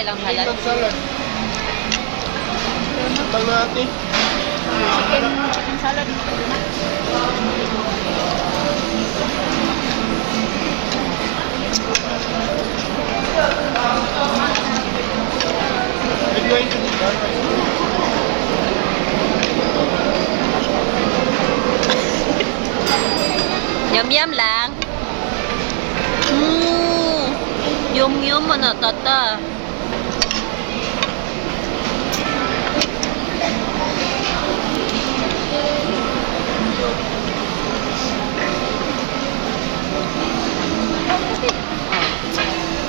Try lang halal. Chicken salad. Tang natin. Chicken salad. Are you going to do that? Yum-yum lang. Yum-yum mana tata.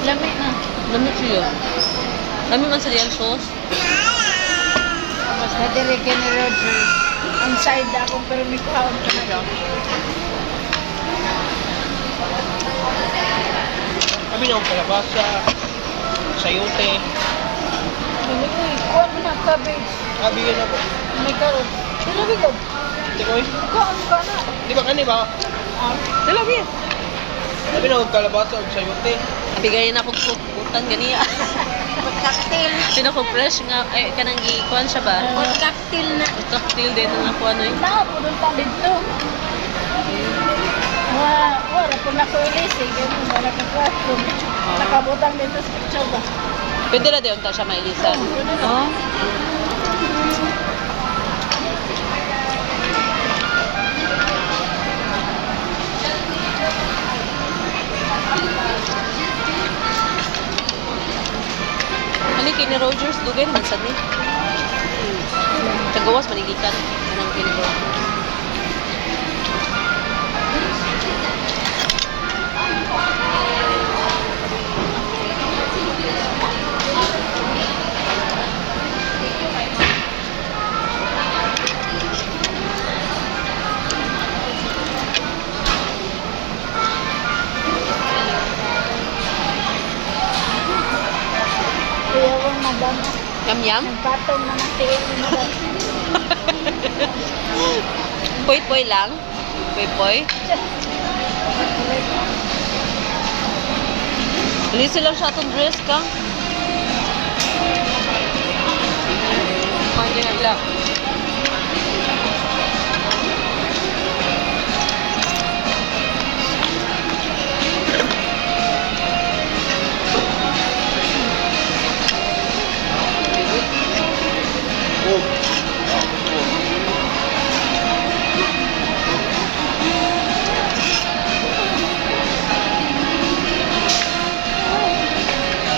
Lamig na. Lamig siya. Lamig man sa diyan sauce. Mas nadiri kay ni Roger. Ang side ako pero may kuhaon ka na daw. Kami na ang kalabasa, sayote. Uy, kuha mo na cabbage. Bigyan ako. May carrot. Dalabi ko. Hindi ko eh. Kuhaan ka na. Di ba kani ba? Dalabi. Kami na ang kalabasa o sayote. Bigayin ako soup butan gani. Cocktail. Pinako fresh nga kanang gikuan siya ba? Cocktail na. Cocktail din ang ako ano eh. Nakapulong pa dito. Wala po na ko ilis eh. Ganun, wala ka classroom. Nakabutang dito sa picture ba? Pwede na din ta siya mailisan. Oh. Ali kini Rogers dugay man sad ni. Tagawas manigikan kanang kini Rogers. Kuya wang madam. Yum-yum. Nagpatong na ng tiil ni madam. Poy-poy lang. Poy-poy. Lisi lang siya itong dress ka. Pwede nga lang.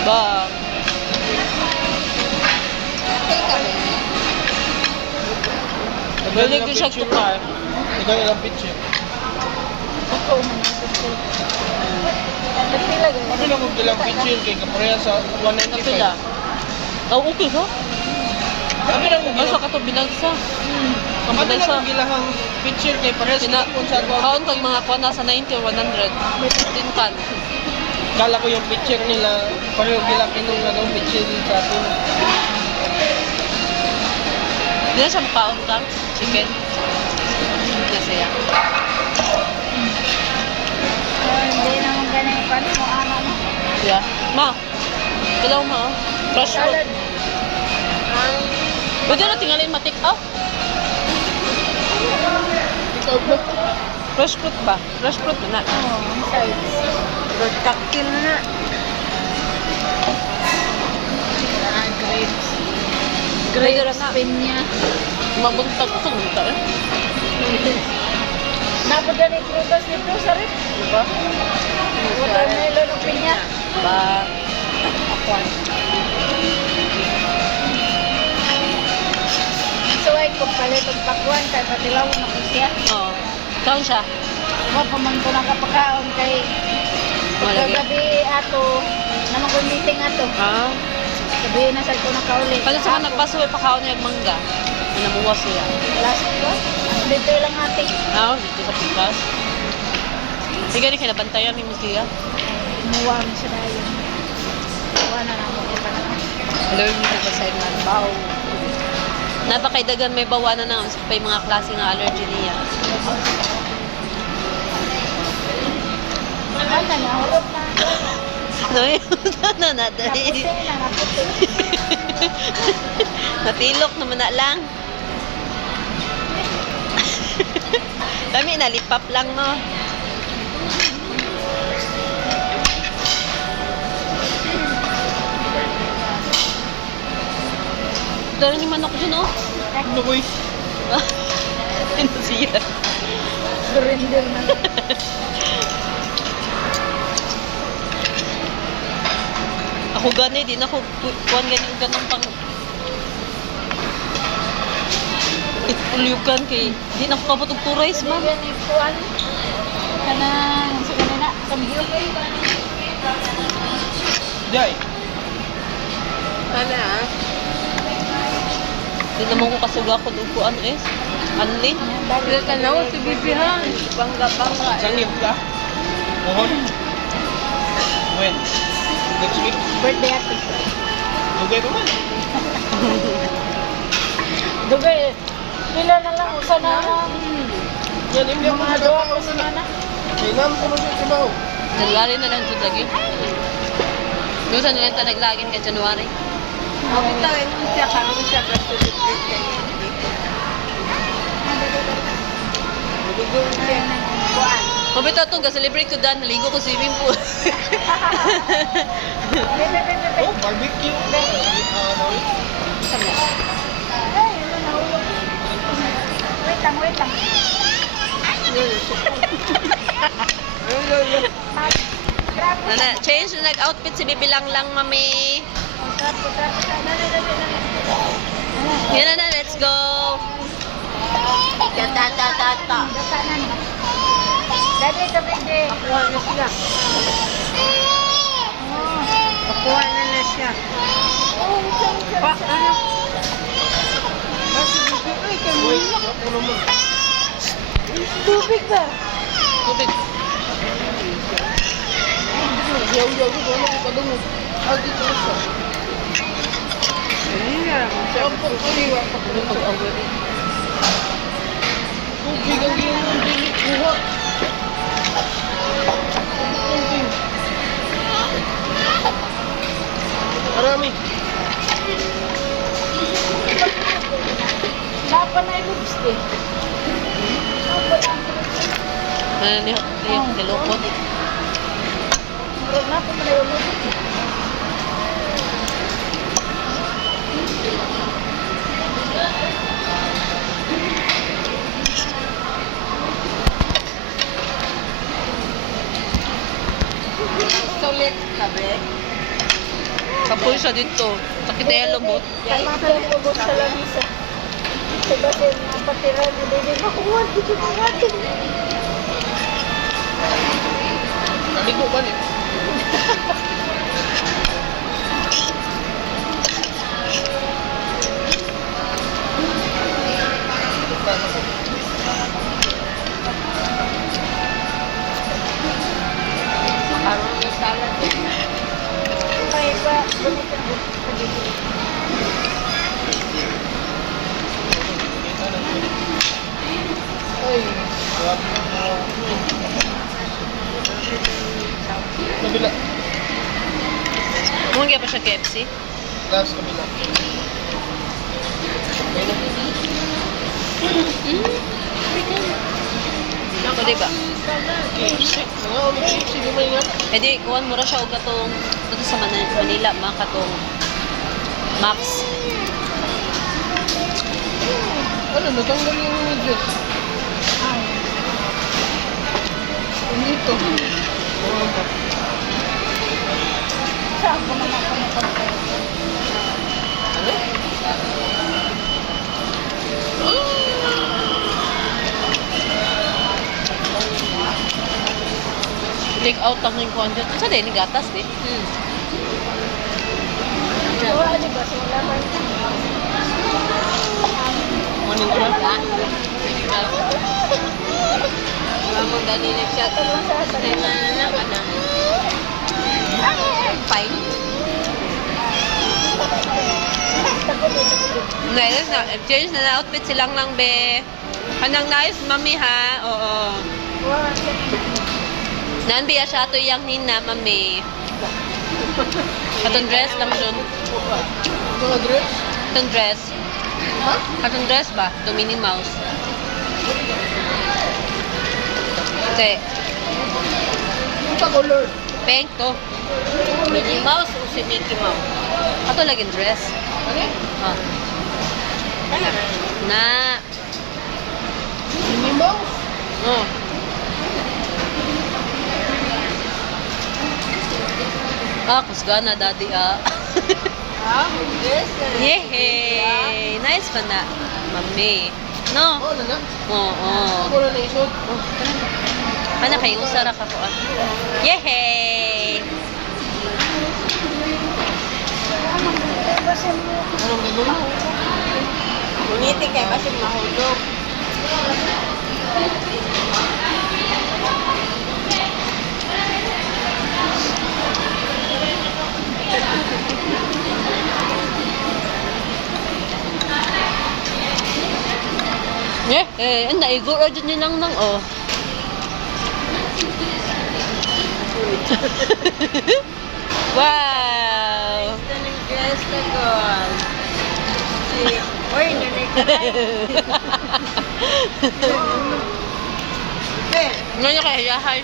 Ba. Balik ko siya tukar. Ito ilang picture. Ako man ang picture. Nagpila ganyan. Kami na kung ilang picture kay kapareha sa 195. Kapila. Oh, okay ha? Kami na kung Ay, sa kato binagsa. Ang Kami na binagsa. kung ilahang picture kay pareha sa kung sa ako. Kaon kag mga kuha nasa 90 or 100. May 15 kan. Kala ko yung picture nila, pareho gila kinong anong picture sa atin. Hindi na siya makaon kang chicken. Hindi siya. Hindi naman ganyan pa mo ano mo. Yeah. Ma, kailangan mo. Fresh fruit. Salad. Pwede na tingalin ma-take out. Ikaw ba? Fresh fruit ba? Fresh fruit na. Oh, ang sides. Cocktail na. Grapes. Pwede Grapes, na. pinya. Mabuntag ko sa bunta eh. Napagani prutas dito sa rip. Diba? Watermelon o pinya. Ba. Akwan. So ay kung palit ang pakwan kay patilaw na ko siya. Oo. Kaon siya. Mo paman ko nakapakaon kay Malagi. gabi ato naman ko meeting ato. Ah. Gabi na sa ko nakauli. Kaya sa mga nagpasuwi pa kaon niya mangga. Na namuwas siya. Last ko. Dito lang ate. Ah, dito sa pikas. Sige, di kinabantayan ni Musia. Muwa mo siya dahil. Muwa na naman ko pa naman. Learn mo sa side man. Bow. Napakaidagan may bawanan na sa mga klase ng allergy niya. Ano na, hulot na. Noy, na na dali. Naputi na, naputi. Natilok naman na lang. Dami na lipap lang no. Dali ni manok dyan oh. Ano boy? Ano siya? Surrender na. Ako gani, di na ako kuhan ganyan ganun pang itulyukan kay di na ako kapatog turais ma'am. Yan yung kuwan. Kanang sa kanina, samgyo. Jai. Ano ah? Di naman ko kasuga ko doon kuhan eh. Anli? Dagdag ka na, si Bibi ha. Bangga-bangga eh. Sangib ka? Mohon? When? Next week? Birthday ate. Dugay pa man. Dugay, pila na lang usa na Yan, hindi ako mga doa ko sa mana. Hinam ko na siya kibaw. January na lang ito lagi. Doon sa nila ta naglagin ka January. Mabitawin mo siya, kami siya ka-celebrate kayo. Ligong siya ng kuwan. Mabito ito, ga-celebrate ko daan, naligo ko swimming pool. Oh, barbecue. Ay, ano nahulog. Wait lang. Grabe. Nana, change na nag-outfit si Bibilang lang, mami. Yan na, let's go. Ta. Dali ka, Bende. Pakuha na sila. Pakuha na siya. Wait, ako naman. Tubig ba? Tubig. Yaw, doon ako padungo. Ah, dito na siya. Siya po, kuliwa pa ko ng pag-awal. Tubig ang ginong dili kuha. Tubig. Marami. Lapa na yung lipstick. Nilukot. Lapa na yung lipstick. Sulit, sabi. Kapoy siya dito. Sakit na yung lubot. Kamatang lubot sa lamisa. Diba din, ang patira na din, makuwan, dito mawatin. Kaligo ba niya? Parang yung salad. May ba, ganito ang Ay, kabila. Mungkin pa siya KFC. Last kabila. Okay na. Ako diba? KFC. Mga may KFC, di may nga. Eh di, kuhan mo ra siya o katong dito sa Manila, mga katong Max. Ano, natanggal yung images. Dito. Saan ko naman ako nakontrol? Ano? Take out lang yung kuhan dyan. Sa din, gatas di. Wala, di ba? So, wala ba yun? Morning ko na. Among dali nag-shot. Tulong sa atin. Fine. Takot dito. Nice na. Change na na outfit silang lang be. Kanang nice, mami ha. Oo. Wow, Nan biya siya to yang nina, mami. Katong dress lang dun. Mga dress? Katong dress. Ha? Katong dress ba? To Minnie Mouse. Kasi, Yung pa color. pink to. Minnie Mouse o si Mickey Mouse? Ato lagi dress. Ano? Ah. Na. Minnie Mouse? Oh. Ah, kusgana daddy ah. Ah, yes. Yehey! Nice pa na, mami. No? Oo, na. Oo. Ako na naisod. Ano kayo? Usara ka po ah. Yehey! Anong bibili? Unitin kayo kasi mahulog. Ang naigo ra dyan nilang nang oh. Wow! Ito ng dress na girl. Si, oy, nanay ka na. Ngayon kaya yahay.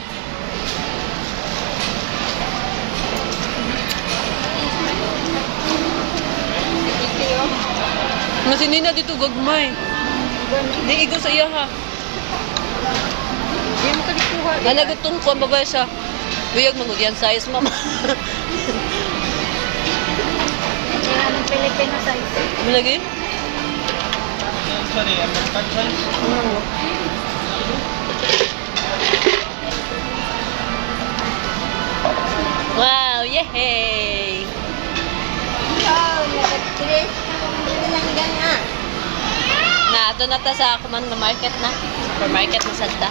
Ikaw. Masinina dito gagmay. Di igo sa iya ha. Hindi mo kalikuha. Nalagatun ko ang babae siya. Buyag mangudyan size mama. Yan ang Pilipino size. Ano lagi? Sorry, American size. Wow! Yehey! Wow, nag-dress. Ito lang ganyan. Na, ato na ta sa kuman na market na. Supermarket na sadta.